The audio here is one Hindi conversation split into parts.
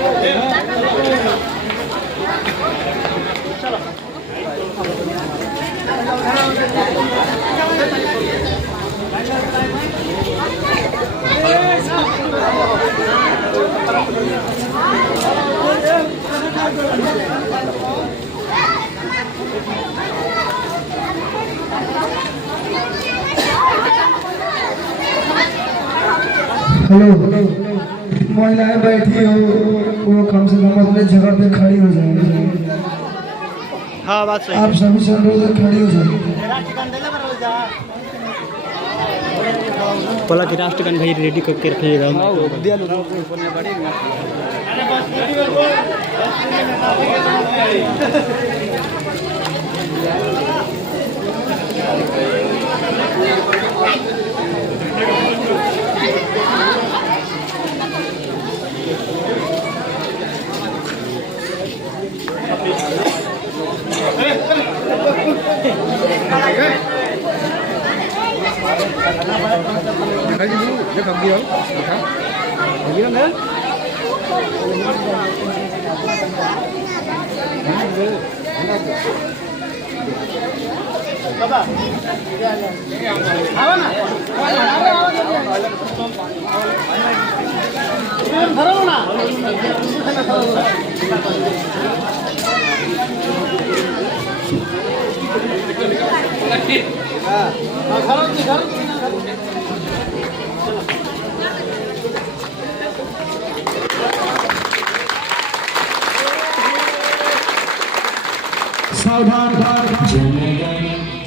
हेलो, महिलाएं बैठी हो वो कम से कम अपने जगह पे खड़ी हो जाएंगी। हाँ बात सही। आप सभी से अनुरोध है खड़ी हो जाएंगे। बोला कि राष्ट्रगान भाई रेडी करके रखिएगा।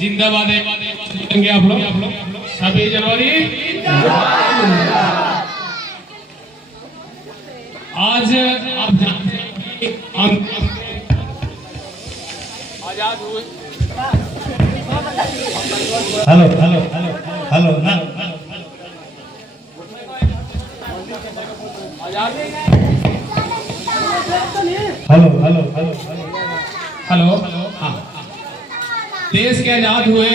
जिंदाबाद है आप लोग 26 जनवरी। आज आप जानते हैं कि हम आजाद हुए। Hello hello hello hello hello hello hello hello. हाँ, देश के आजाद हुए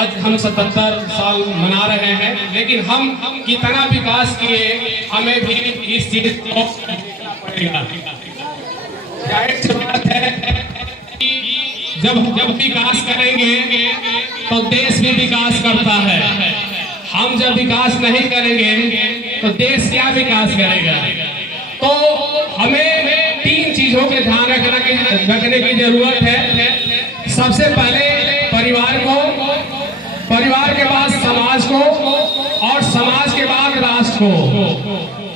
आज हम 77 साल मना रहे हैं, लेकिन हम कितना विकास किए हमें भी इस चीज को देखना पड़ेगा। जाहिर सी बात है कि जब विकास करेंगे तो देश भी विकास करता है। हम जब विकास नहीं करेंगे तो देश क्या विकास करेगा। तो हमें 3 चीजों के ध्यान रखने की जरूरत है। सबसे पहले परिवार के बाद समाज को और समाज के बाद राष्ट्र को।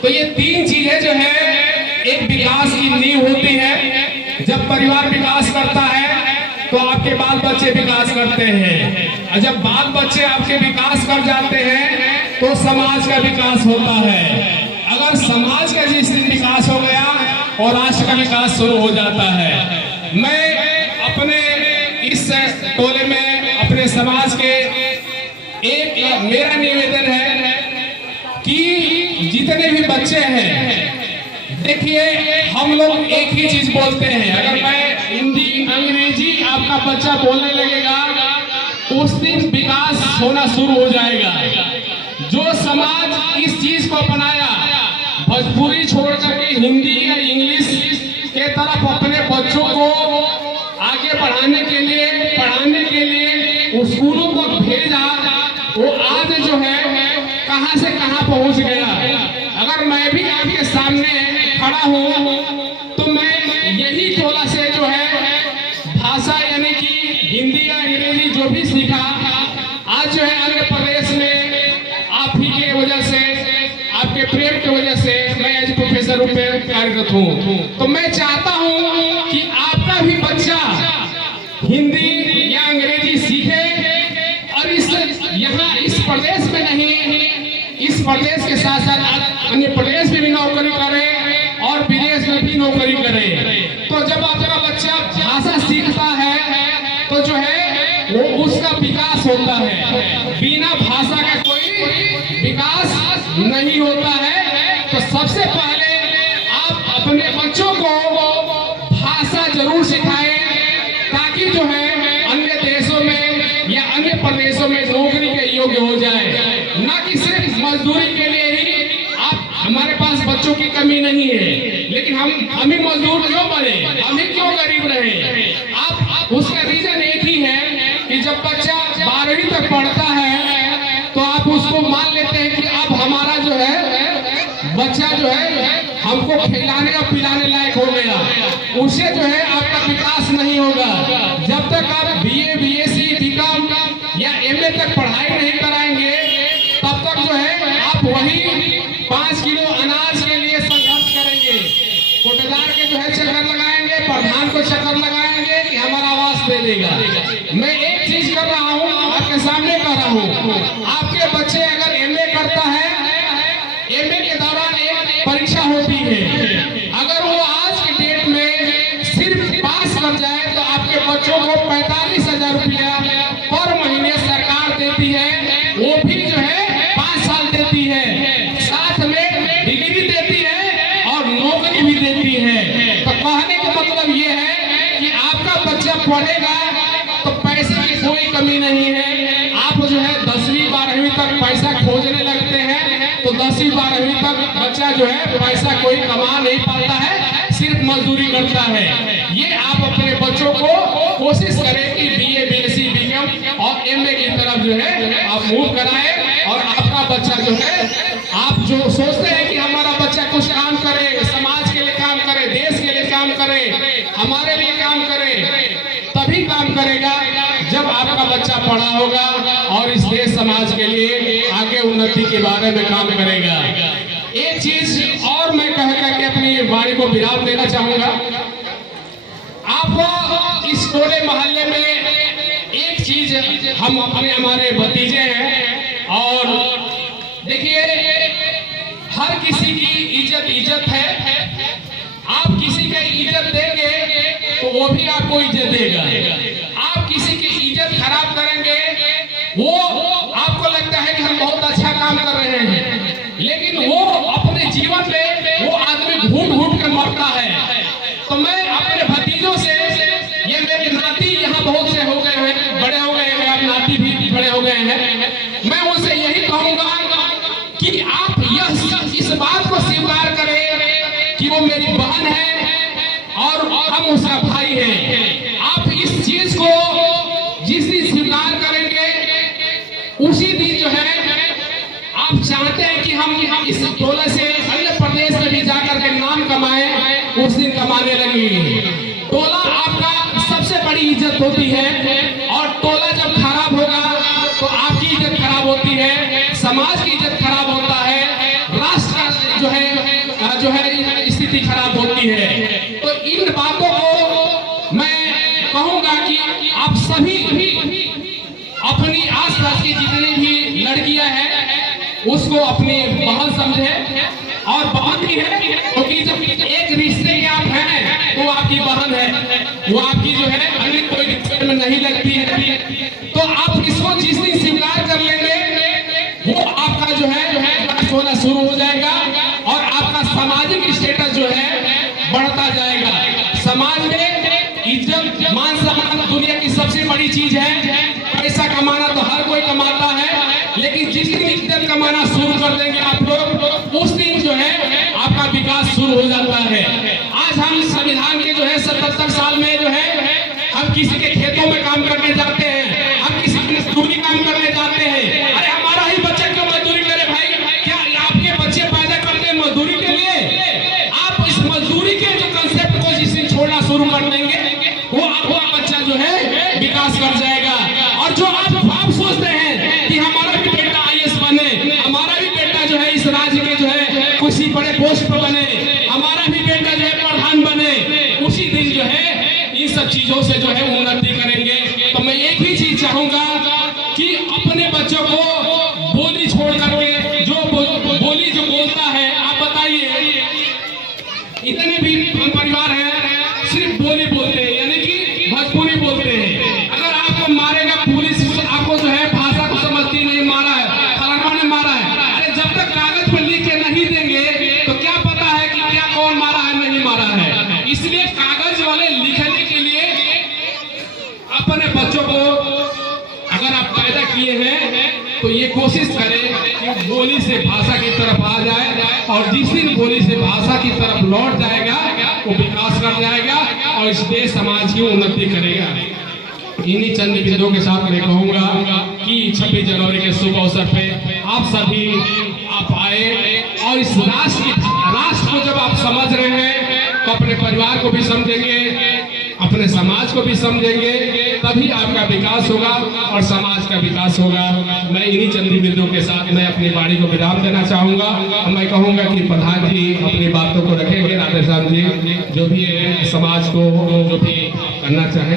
तो ये 3 चीजें जो है एक विकास की नींव होती है। जब परिवार विकास करता है तो आपके बाल बच्चे विकास करते हैं, और जब बाल बच्चे आपके विकास कर जाते हैं तो समाज का विकास होता है। अगर समाज का जिस दिन विकास हो गया और राष्ट्र का विकास शुरू हो जाता है। मैं अपने इस टोले में अपने समाज के एक मेरा निवेदन है कि जितने भी बच्चे हैं, देखिए हम लोग एक ही चीज बोलते हैं। अगर मैं हिंदी अंग्रेजी आपका बच्चा बोलने लगेगा उस दिन विकास होना शुरू हो जाएगा। जो समाज इस चीज को अपनाया, भोजपुरी छोड़ करके हिंदी या इंग्लिश के तरफ अपने बच्चों को आगे पढ़ाने के लिए स्कूलों तक भेजा, वो आज जो है कहां से कहां पहुंच गया। अगर मैं भी आपके सामने खड़ा हूं तो मैं यही टोला से जो है भाषा यानी कि हिंदी या अंग्रेजी जो भी सीखा, आज जो है आंध्र प्रदेश में आप ही के वजह से, आपके प्रेम की वजह से मैं एज प्रोफेसर रूप में कार्यरत हूँ। तो मैं चाहता हूँ कि आपका भी बच्चा हिंदी या अंग्रेजी सीखे और यहाँ इस प्रदेश में नहीं, इस प्रदेश के साथ साथ अन्य प्रदेश में भी नौकरी करे और विदेश में भी नौकरी करे। तो जब आपका बच्चा भाषा सीखता है तो जो है वो उसका विकास होता है। बिना भाषा का कोई विकास नहीं होता है। तो सबसे पहले आप अपने बच्चों को भाषा जरूर सिखाएं, ताकि जो है अन्य देशों में या अन्य प्रदेशों में नौकरी के योग्य हो जाए। न कि सिर्फ मजदूरी के लिए ही आप हमारे पास बच्चों की कमी नहीं है, लेकिन हम ही मजदूर क्यों बने, हम ही क्यों गरीब रहे? आप उसका रीजन एक ही है कि जब बच्चा 12वीं तक पढ़ता है तो आप उसको मान लेते हैं कि अब हमारा जो है बच्चा जो है हमको खिलाने और पिलाने लायक हो गया, उससे जो है आपका विकास नहीं होगा। जब तक आप BA, BSc, BCom या MA तक पढ़ाई नहीं कराएंगे तब तक जो है आप वही 5 किलो अनाज के लिए संघर्ष करेंगे, कोटेदार के जो है चक्कर लगाएंगे, प्रधान को चक्कर लगाएंगे कि हमारा आवाज दे देगा। मैं एक चीज कर रहा हूँ, आपके सामने कर रहा हूँ, आपके बच्चे अगर MA करता है, MA के दौरान एक परीक्षा होती है, अगर वो आज के डेट में सिर्फ पास कर जाए तो आपके बच्चों को 45,000 रुपया पर महीने सरकार देती है, वो भी जो है 5 साल देती है, साथ में डिग्री देती है और नौकरी भी देती है। तो कहने का मतलब ये है कि आपका बच्चा पढ़ेगा तो पैसे की कोई कमी नहीं है। आप जो है 10वीं 12वीं तक पैसा खोजने लगते हैं तो 10वीं 12वीं तक बच्चा जो है पैसा कोई कमा नहीं पाता है, सिर्फ मजदूरी करता है। ये आप अपने बच्चों को कोशिश करें कि BA, BSc, BCom और MA की तरफ जो है आप मूव कराएं और आपका बच्चा जो है, आप जो सोचते हैं कि हमारा बच्चा कुछ काम करे, समाज के लिए काम करे, देश के लिए काम करे, हमारे लिए काम करे, तभी काम करेगा जब आपका बच्चा पढ़ा होगा और इस देश समाज के लिए आगे उन्नति के बारे में काम करेगा। एक चीज और मैं कह करके अपनी वाणी को विराम देना चाहूंगा। आप इस टोले मोहल्ले में एक चीज, हम हमारे भतीजे हैं और देखिए हर किसी की इज्जत है, आप किसी की इज्जत देंगे तो वो भी आपको इज्जत देगा, आप किसी की इज्जत खराब करेंगे वो आपको लगता है कि हम बहुत अच्छा काम कर रहे हैं, लेकिन वो अपने जीवन में वो आदमी घूट कर मरता है। तो मैं अपने भतीजों से, ये मेरे नाती यहाँ बहुत से हो गए हैं, बड़े हो गए हैं, आप नाती भी बड़े हो गए हैं, मैं उनसे यही कहूंगा कि आप इस बात को स्वीकार करें कि वो मेरी बहन है और हम उसका भाई है। आप इस चीज को जिस दिन स्वीकार करेंगे उसी दिन जो है आप चाहते हैं कि हम इस टोले से अन्य प्रदेश में भी जाकर के नाम कमाएं, उस दिन कमाने लगेंगे। टोला आपका सबसे बड़ी इज्जत होती है और टोला जब खराब होगा तो आपकी इज्जत खराब होती है, समाज की इज्जत खराब होता है, राष्ट्र का जो है स्थिति खराब होती है। तो इन बातों को मैं कहूंगा कि आप सभी अपनी आसपास की जितनी भी लड़कियां हैं उसको अपनी बहन समझे, और बहन ही है क्योंकि जब एक रिश्ते के आप हैं तो आपकी बहन है, वो आपकी जो है अन्य कोई रिश्ते में नहीं लगती है। तो आप इसको जिस दिन स्वीकार कर लेंगे वो आपका जो है सोना शुरू हो जाएगा और आपका सामाजिक स्टेटस जो है बढ़ता जाएगा। समाज में इज्जत मान सम्मान दुनिया की सबसे बड़ी चीज है। पैसा कमाना तो हर कोई कमाता है, लेकिन जिस दिन इज्जत कमाना शुरू कर देंगे आप लोग, उस दिन जो है आपका विकास शुरू हो जाता है। आज हम संविधान के जो है 77 साल में जो है हम किसी के खेतों में काम करने जाते हैं, हम किसी की मजदूरी काम करने जाते हैं। अरे हमारा ही बच्चा क्यों मजदूरी करे भाई? क्या आपके बच्चे पैदा करते हैं मजदूरी के लिए? आप इस मजदूरी के जो कंसेप्ट को जिस दिन छोड़ना शुरू कर देंगे वो आपका बच्चा जो है विकास कर जाएगा। और जो आप सोचते हैं कि हमारा भी बेटा IAS बने, हमारा भी बेटा जो है इस राज्य के जो है किसी बड़े पोस्ट पर बने, हमारा भी बेटा जो है प्रधान बने, उसी दिन जो है इन सब चीजों से जो है उन्नति करेंगे। तो मैं एक ही चीज चाहूंगा कि अपने बच्चों को बोली छोड़ करके जो बोली जो बोलता है, आप बताइए इतने भी परिवार हैं सिर्फ बोली बोलते हैं, यानी कि भोजपुरी बोलते हैं। अगर आपको मारेगा पुलिस, आपको जो है भाषा को समझती नहीं, मारा है फलाना ने मारा है, अरे जब तक कागज पर लिख के नहीं देंगे तो क्या पता है कि क्या कौन मारा है नहीं मारा है। इसलिए कागज वाले लिखने के लिए अपने बच्चों को अगर आप पैदा किए हैं तो ये कोशिश करें कि वो बोली से भाषा की तरफ आ जाए और जिस दिन बोली से भाषा की तरफ लौट जाएगा वो विकास कर जाएगा और इस देश समाज की उन्नति करेगा। इन्हीं चंद बिंदुओं के साथ मैं कहूंगा कि 26 जनवरी के शुभ अवसर पे आप सभी आप आए और इस राष्ट्र को जब आप समझ रहे हैं तो अपने परिवार को भी समझेंगे, अपने समाज को भी समझेंगे, तभी आपका विकास होगा और समाज का विकास होगा। मैं इन्हीं चंद बिंदुओं के साथ मैं अपनी वाणी को विराम देना चाहूंगा। मैं कहूंगा कि प्रधान जी अपनी बातों को रखेंगे, राधेश्याम जी जो भी है समाज को जो भी करना चाहे।